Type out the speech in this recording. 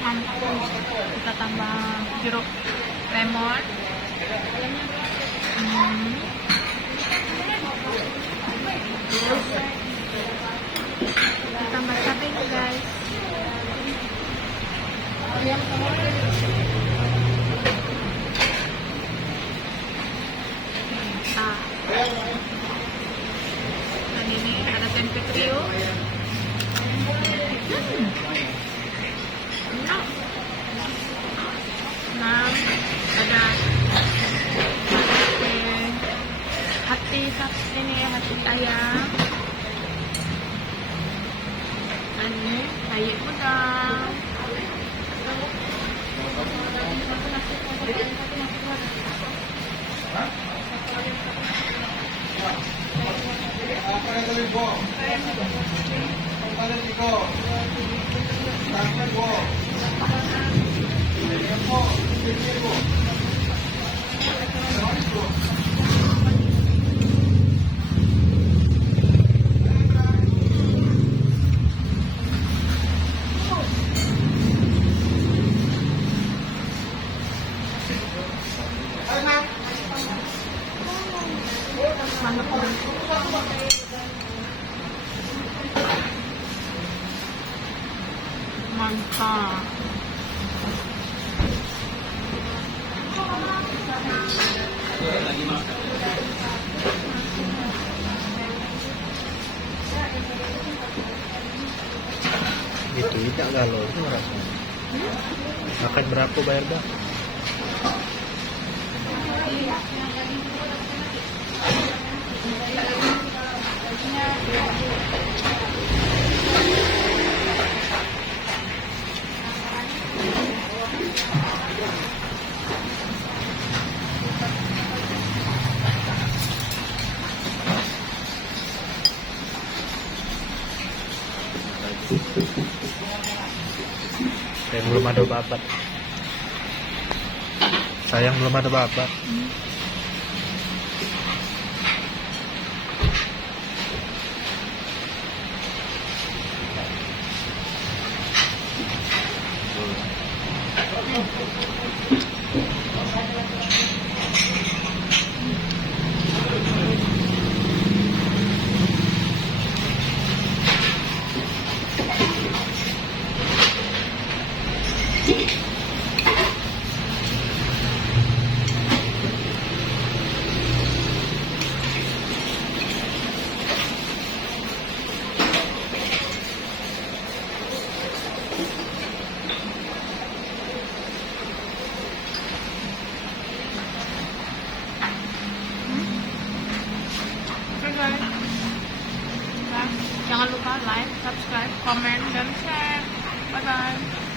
Mantap. Kita tambah jeruk lemon. Tambah cabai nih guys. Dan ini ada tempe trio. Enak. Nah, ada hati ayam. Dan ini sayur udang. Mantap. Gitu tidak galau itu rasanya. Paket berapa bayar dah? Sayang belum ada babat. Sayang belum ada babat. Jangan lupa like, subscribe, komen, dan share. Bye bye.